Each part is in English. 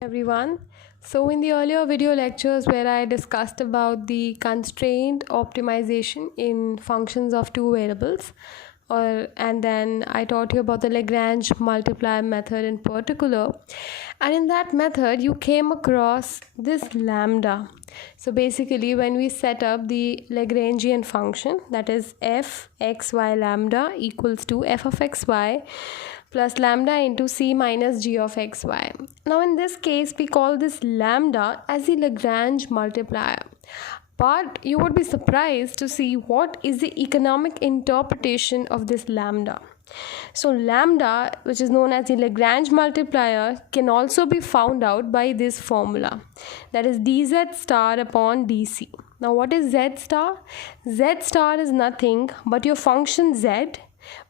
Everyone. So in the earlier video lectures where I discussed about the constraint optimization in functions of two variables, and then I taught you about the Lagrange multiplier method in particular, and in that method you came across this lambda. So basically when we set up the Lagrangian function, that is f x y lambda equals to f of xy plus lambda into c minus g of xy. Now in this case we call this lambda as the Lagrange multiplier. But you would be surprised to see what is the economic interpretation of this lambda. So lambda, which is known as the Lagrange multiplier, can also be found out by this formula, that is dz star upon dc. Now what is z star? Z star is nothing but your function z.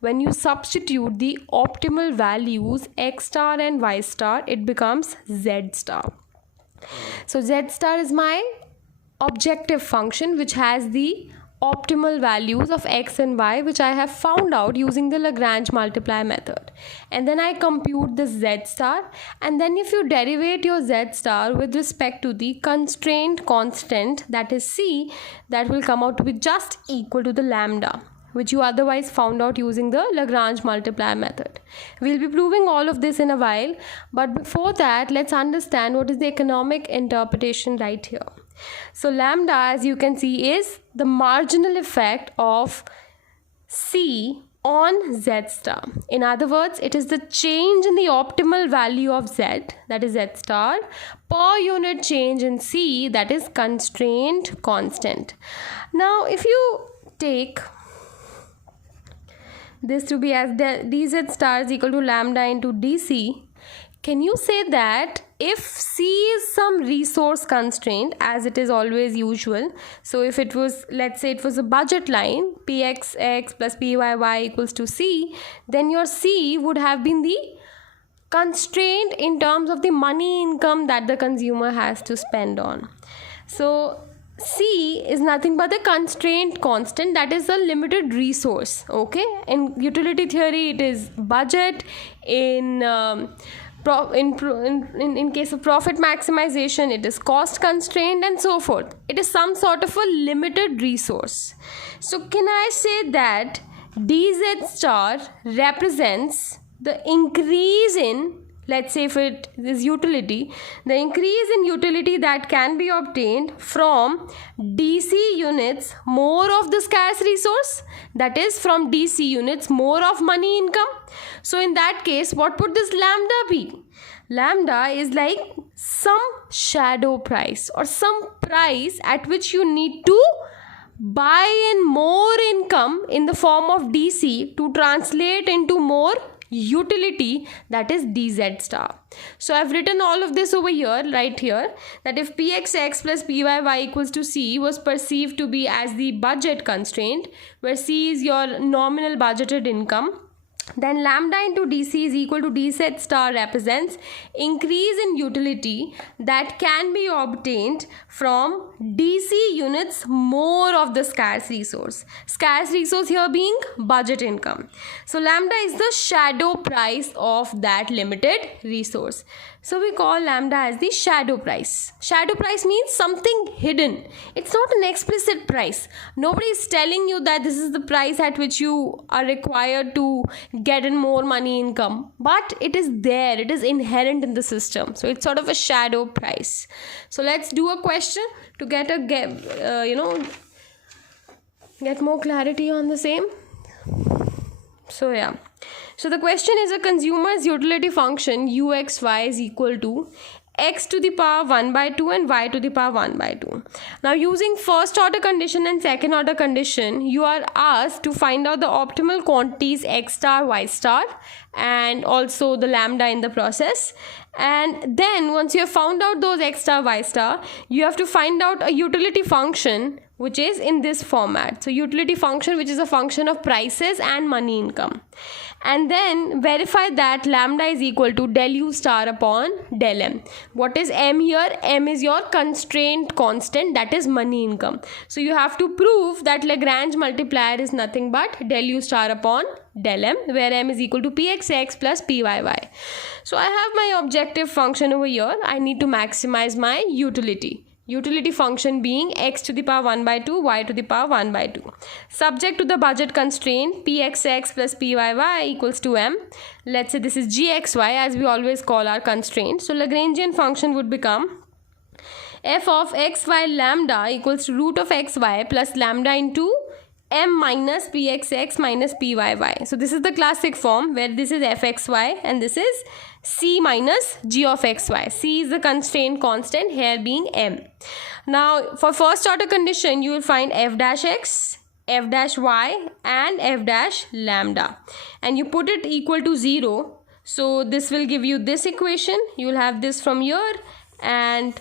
When you substitute the optimal values x star and y star, it becomes z star. So z star is my objective function which has the optimal values of x and y, which I have found out using the Lagrange multiplier method. And then I compute the z star, and then if you derivate your z star with respect to the constraint constant, that is c, that will come out to be just equal to the lambda, which you otherwise found out using the Lagrange multiplier method. We'll be proving all of this in a while, but before that, let's understand what is the economic interpretation right here. So lambda, as you can see, is the marginal effect of c on z star. In other words, it is the change in the optimal value of z, that is z star, per unit change in c, that is constraint constant. Now if you take this to be as dz star is equal to lambda into dc, can you say that if c is some resource constraint, as it is always usual, so if it was, let's say it was a budget line, pxx plus pyy equals to c, then your c would have been the constraint in terms of the money income that the consumer has to spend on. So c is nothing but the constraint constant, that is a limited resource. Okay, in utility theory it is budget, in case of profit maximization it is cost constraint, and so forth. It is some sort of a limited resource. So can I say that dz star represents the increase in, let's say if it is utility, the increase in utility that can be obtained from DC units more of the scarce resource, that is from DC units more of money income. So in that case, what would this lambda be? Lambda is like some shadow price or some price at which you need to buy in more income in the form of DC to translate into more utility, that is dz star. So I've written all of this over here, right here, that if pxx plus pyy equals to c was perceived to be as the budget constraint, where c is your nominal budgeted income, then lambda into dc is equal to dz star represents increase in utility that can be obtained from DC units more of the scarce resource. Scarce resource here being budget income. So lambda is the shadow price of that limited resource. So we call lambda as the shadow price. Shadow price means something hidden. It's not an explicit price. Nobody is telling you that this is the price at which you are required to get in more money income. But it is there. It is inherent in the system. So it's sort of a shadow price. So let's do a question to get more clarity on the same. So yeah. So the question is, a consumer's utility function uxy is equal to x to the power 1 by 2 and y to the power 1 by 2. Now using first order condition and second order condition, you are asked to find out the optimal quantities x star, y star, and also the lambda in the process. And then once you have found out those x star, y star, you have to find out a utility function which is in this format. So utility function which is a function of prices and money income. And then verify that lambda is equal to del u star upon del m. What is m here? M is your constraint constant, that is money income. So you have to prove that Lagrange multiplier is nothing but del u star upon del m, where m is equal to pxx plus pyy. So I have my objective function over here. I need to maximize my utility. Utility function being x to the power 1 by 2, y to the power 1 by 2. Subject to the budget constraint pxx plus pyy equals to m. Let's say this is gxy, as we always call our constraint. So Lagrangian function would become f of xy lambda equals to root of xy plus lambda into m minus pxx minus pyy. So this is the classic form where this is fxy and this is c minus g of xy. C is the constraint constant, here being m. Now for first order condition, you will find f dash x, f dash y and f dash lambda, and you put it equal to 0. So this will give you this equation. You will have this from here and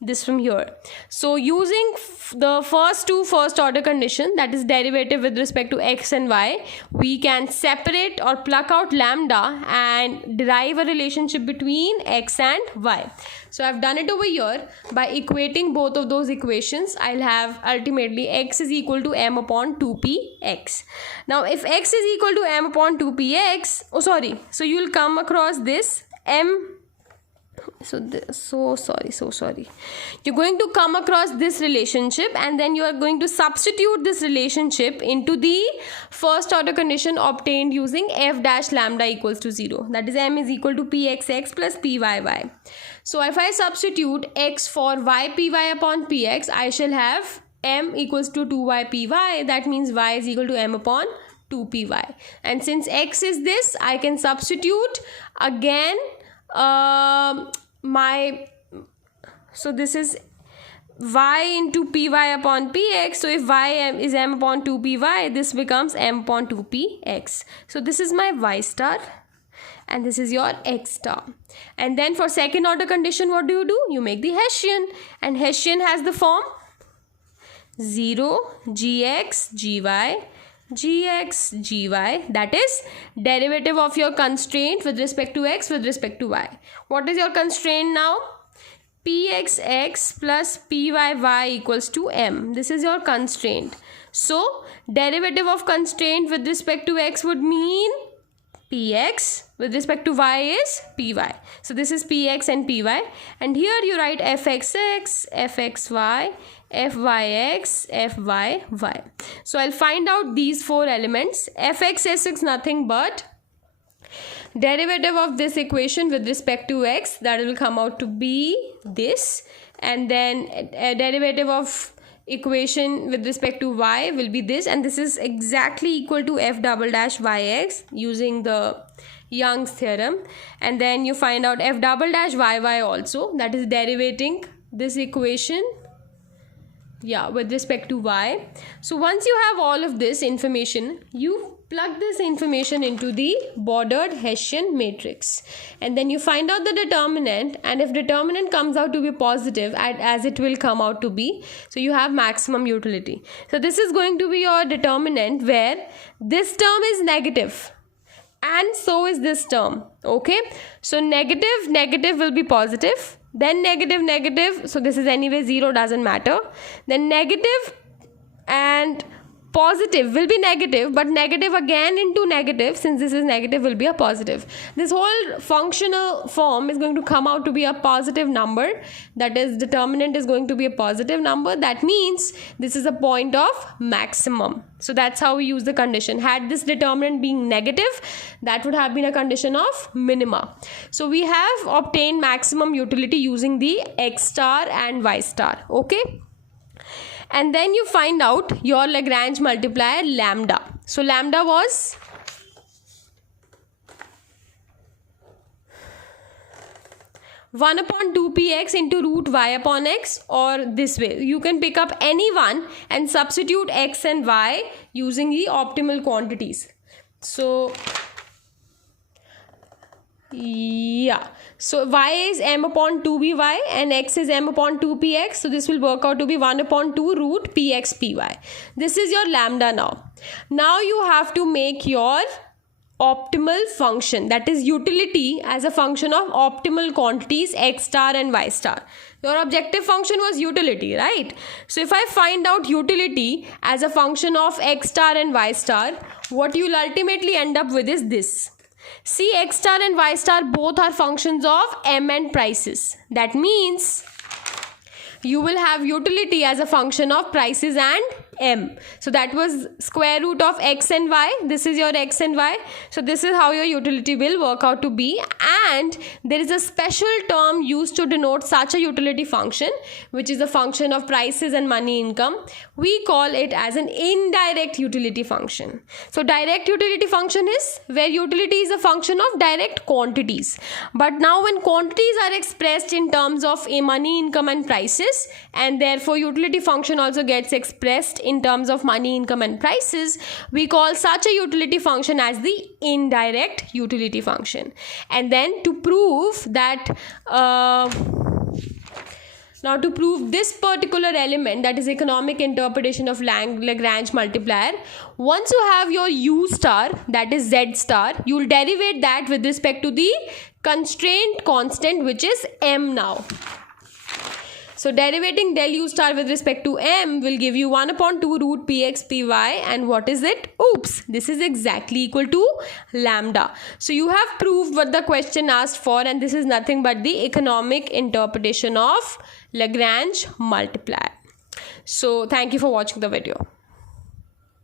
this from here. So using the first two first order condition, that is derivative with respect to x and y, we can separate or pluck out lambda and derive a relationship between x and y. So I've done it over here by equating both of those equations. I'll have ultimately x is equal to m upon 2px. Now if x is equal to m upon 2px, so you'll come across this m. So sorry. You're going to come across this relationship, and then you are going to substitute this relationship into the first order condition obtained using f dash lambda equals to 0. That is m is equal to pxx plus pyy. So if I substitute x for ypy upon px, I shall have m equals to 2ypy. That means y is equal to m upon 2py. And since x is this, I can substitute again so this is y into py upon px. So if y is m upon 2py, this becomes m upon 2px. So this is my y star and this is your x star. And then for second order condition, what do? You make the Hessian, and Hessian has the form 0 gx gy gx gy, that is derivative of your constraint with respect to x with respect to y. What is your constraint now? Pxx plus pyy equals to m. This is your constraint. So derivative of constraint with respect to x would mean px, with respect to y is py. So this is px and py, and here you write fxx, fxy, fyx, fyy. So I'll find out these four elements. Fxx is nothing but derivative of this equation with respect to x, that will come out to be this, and then a derivative of equation with respect to y will be this, and this is exactly equal to f double dash yx using the Young's theorem. And then you find out f double dash yy also, that is derivating this equation with respect to y. So once you have all of this information, you plug this information into the bordered Hessian matrix, and then you find out the determinant, and if determinant comes out to be positive, as it will come out to be, so you have maximum utility. So this is going to be your determinant, where this term is negative and so is this term. Okay, so negative will be positive, then negative, so this is anyway 0, doesn't matter, then negative and positive will be negative, but negative again into negative, since this is negative, will be a positive. This whole functional form is going to come out to be a positive number, that is determinant is going to be a positive number. That means this is a point of maximum. So that's how we use the condition. Had this determinant being negative, that would have been a condition of minima. So we have obtained maximum utility using the x star and y star. Okay, and then you find out your Lagrange multiplier lambda. So lambda was (1 upon 2px into root y upon x), or this way. You can pick up any one and substitute x and y using the optimal quantities. So so y is m upon 2by and x is m upon 2px. So this will work out to be 1 upon 2 root px py. This is your lambda now. Now you have to make your optimal function, that is utility as a function of optimal quantities x star and y star. Your objective function was utility, right? So if I find out utility as a function of x star and y star, what you'll ultimately end up with is this. See, x star and y star both are functions of m and prices. That means you will have utility as a function of prices and m. So that was square root of x and y. This is your x and y. So this is how your utility will work out to be. And there is a special term used to denote such a utility function, which is a function of prices and money income. We call it as an indirect utility function. So direct utility function is where utility is a function of direct quantities. But now when quantities are expressed in terms of a money income and prices, and therefore utility function also gets expressed in terms of money income and prices, we call such a utility function as the indirect utility function. And then to prove that now to prove this particular element, that is economic interpretation of Lagrange multiplier, once you have your u star, that is z star, you will derivate that with respect to the constraint constant, which is m now. So derivating del u star with respect to m will give you 1 upon 2 root px py, and what is it? Oops, this is exactly equal to lambda. So you have proved what the question asked for, and this is nothing but the economic interpretation of Lagrange multiplier. So thank you for watching the video.